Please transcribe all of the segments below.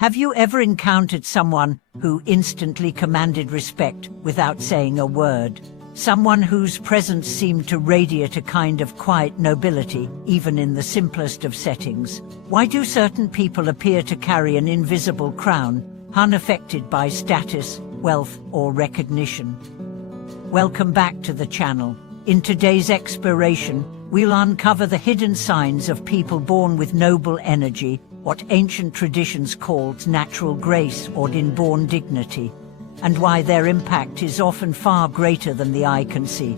Have you ever encountered someone who instantly commanded respect without saying a word? Someone whose presence seemed to radiate a kind of quiet nobility, even in the simplest of settings? Why do certain people appear to carry an invisible crown, unaffected by status, wealth, or recognition? Welcome back to the channel. In today's exploration, we'll uncover the hidden signs of people born with noble energy, what ancient traditions called natural grace or inborn dignity, and why their impact is often far greater than the eye can see.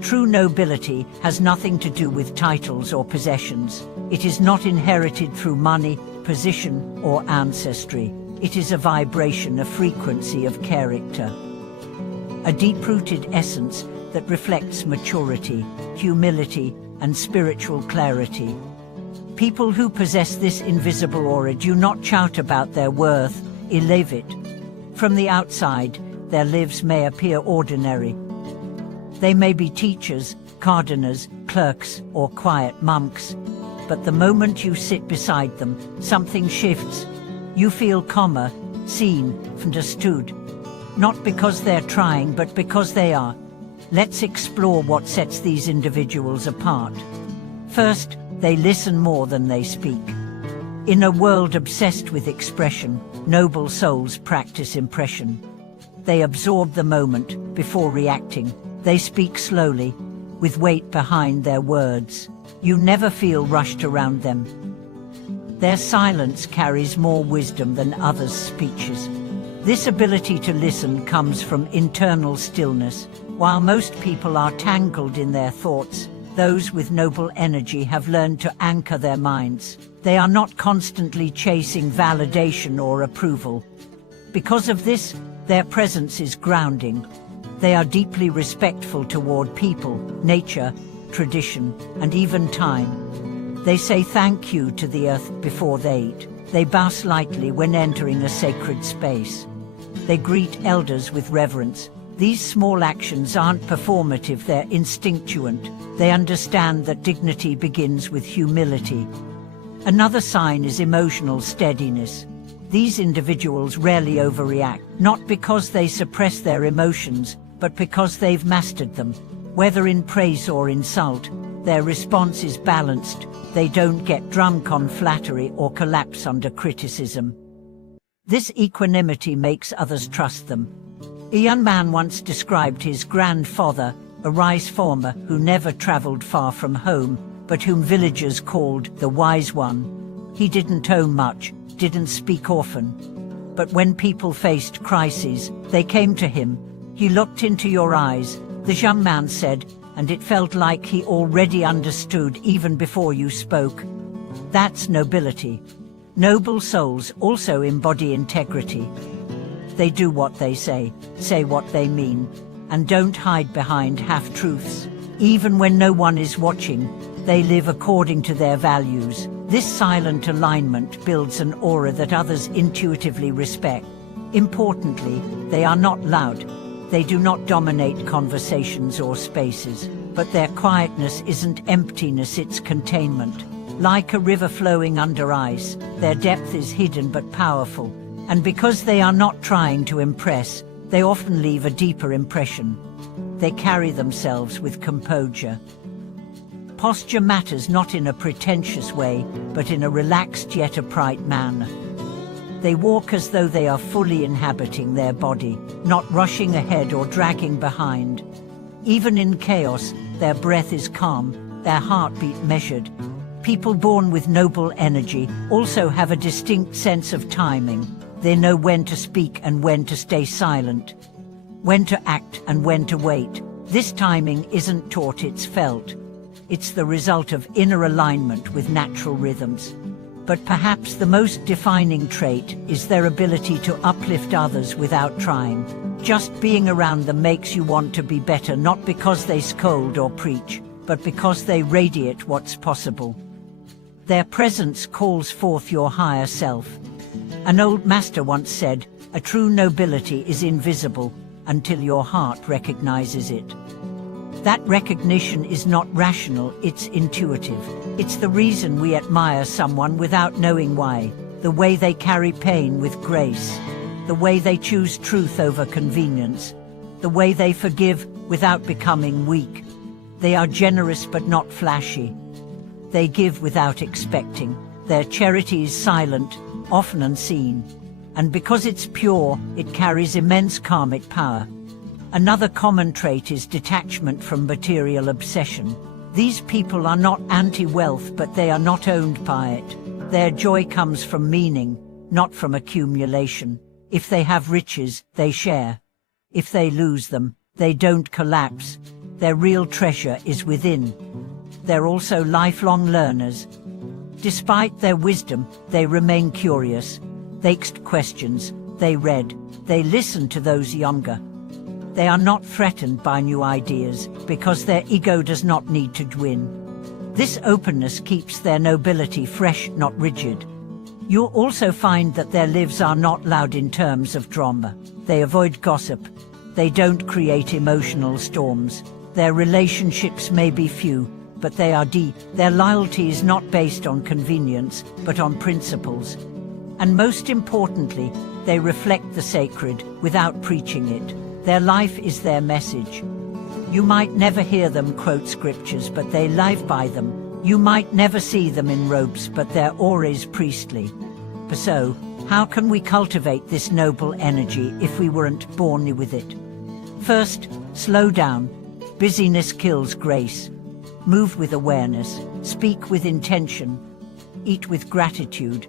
True nobility has nothing to do with titles or possessions. It is not inherited through money, position, or ancestry. It is a vibration, a frequency of character. A deep-rooted essence that reflects maturity, humility, and spiritual clarity. People who possess this invisible aura do not shout about their worth, elevate it. From the outside, their lives may appear ordinary. They may be teachers, gardeners, clerks, or quiet monks. But the moment you sit beside them, something shifts. You feel calmer, seen, understood. Not because they're trying, but because they are. Let's explore what sets these individuals apart. First, they listen more than they speak. In a world obsessed with expression, noble souls practice impression. They absorb the moment before reacting. They speak slowly, with weight behind their words. You never feel rushed around them. Their silence carries more wisdom than others' speeches. This ability to listen comes from internal stillness. While most people are tangled in their thoughts, those with noble energy have learned to anchor their minds. They are not constantly chasing validation or approval. Because of this, their presence is grounding. They are deeply respectful toward people, nature, tradition, and even time. They say thank you to the earth before they eat. They bow slightly when entering a sacred space. They greet elders with reverence. These small actions aren't performative, they're instinctuant. They understand that dignity begins with humility. Another sign is emotional steadiness. These individuals rarely overreact, not because they suppress their emotions, but because they've mastered them. Whether in praise or insult, their response is balanced. They don't get drunk on flattery or collapse under criticism. This equanimity makes others trust them. A young man once described his grandfather, a rice farmer who never traveled far from home, but whom villagers called the wise one. He didn't own much, didn't speak often. But when people faced crises, they came to him. He looked into your eyes, the young man said, and it felt like he already understood even before you spoke. That's nobility. Noble souls also embody integrity. They do what they say what they mean, and don't hide behind half-truths. Even when no one is watching, they live according to their values. This silent alignment builds an aura that others intuitively respect. Importantly, they are not loud. They do not dominate conversations or spaces, but their quietness isn't emptiness, it's containment. Like a river flowing under ice, their depth is hidden but powerful. And because they are not trying to impress, they often leave a deeper impression. They carry themselves with composure. Posture matters not in a pretentious way, but in a relaxed yet upright manner. They walk as though they are fully inhabiting their body, not rushing ahead or dragging behind. Even in chaos, their breath is calm, their heartbeat measured. People born with noble energy also have a distinct sense of timing. They know when to speak and when to stay silent, when to act and when to wait. This timing isn't taught, it's felt. It's the result of inner alignment with natural rhythms. But perhaps the most defining trait is their ability to uplift others without trying. Just being around them makes you want to be better, not because they scold or preach, but because they radiate what's possible. Their presence calls forth your higher self. An old master once said, "A true nobility is invisible until your heart recognizes it." That recognition is not rational, it's intuitive. It's the reason we admire someone without knowing why. the way they carry pain with grace, the way they choose truth over convenience, the way they forgive without becoming weak. They are generous but not flashy. They give without expecting. Their charity is silent, often unseen. And because it's pure, it carries immense karmic power. Another common trait is detachment from material obsession. These people are not anti-wealth, but they are not owned by it. Their joy comes from meaning, not from accumulation. If they have riches, they share. If they lose them, they don't collapse. Their real treasure is within. They're also lifelong learners. Despite their wisdom, they remain curious. They asked questions, they read, they listened to those younger. They are not threatened by new ideas, because their ego does not need to win. This openness keeps their nobility fresh, not rigid. You'll also find that their lives are not loud in terms of drama. They avoid gossip. They don't create emotional storms. Their relationships may be few, but they are deep. Their loyalty is not based on convenience, but on principles. And most importantly, they reflect the sacred without preaching it. Their life is their message. You might never hear them quote scriptures, but they live by them. You might never see them in robes, but their aura is priestly. So, how can we cultivate this noble energy if we weren't born with it? First, slow down. Busyness kills grace. Move with awareness. Speak with intention. Eat with gratitude.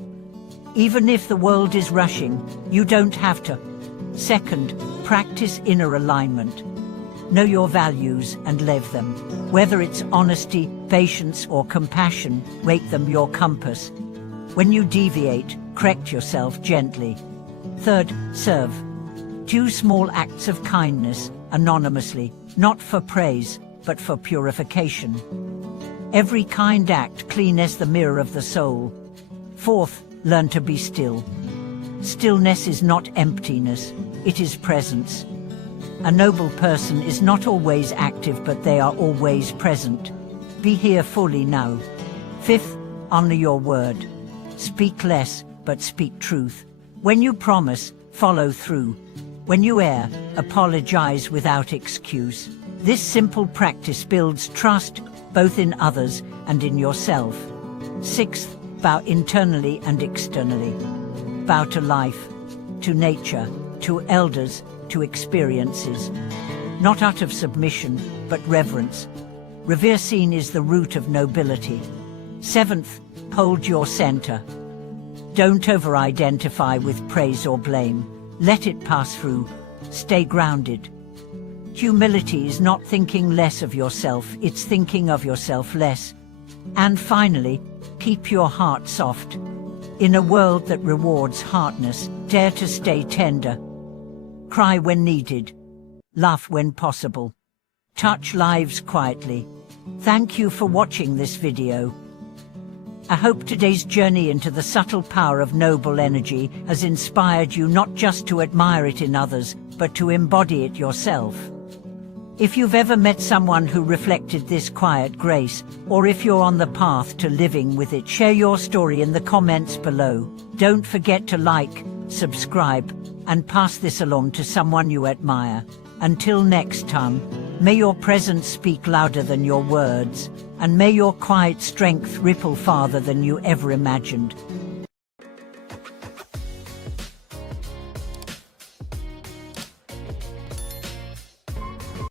Even if the world is rushing, you don't have to. Second, practice inner alignment. Know your values and live them. Whether it's honesty, patience, or compassion, make them your compass. When you deviate, correct yourself gently. Third, serve. Do small acts of kindness, anonymously, not for praise, but for purification. Every kind act cleans the mirror of the soul. Fourth, learn to be still. Stillness is not emptiness, it is presence. A noble person is not always active, but they are always present. Be here fully now. Fifth, honor your word. Speak less, but speak truth. When you promise, follow through. When you err, apologize without excuse. This simple practice builds trust, both in others and in yourself. Sixth, bow internally and externally. Bow to life, to nature, to elders, to experiences. Not out of submission, but reverence. Revere seen is the root of nobility. Seventh, hold your center. Don't over-identify with praise or blame. Let it pass through. Stay grounded. Humility is not thinking less of yourself, it's thinking of yourself less. And finally, keep your heart soft. In a world that rewards hardness, dare to stay tender. Cry when needed. Laugh when possible. Touch lives quietly. Thank you for watching this video. I hope today's journey into the subtle power of noble energy has inspired you not just to admire it in others, but to embody it yourself. If you've ever met someone who reflected this quiet grace, or if you're on the path to living with it, share your story in the comments below. Don't forget to like, subscribe, and pass this along to someone you admire. Until next time, may your presence speak louder than your words, and may your quiet strength ripple farther than you ever imagined.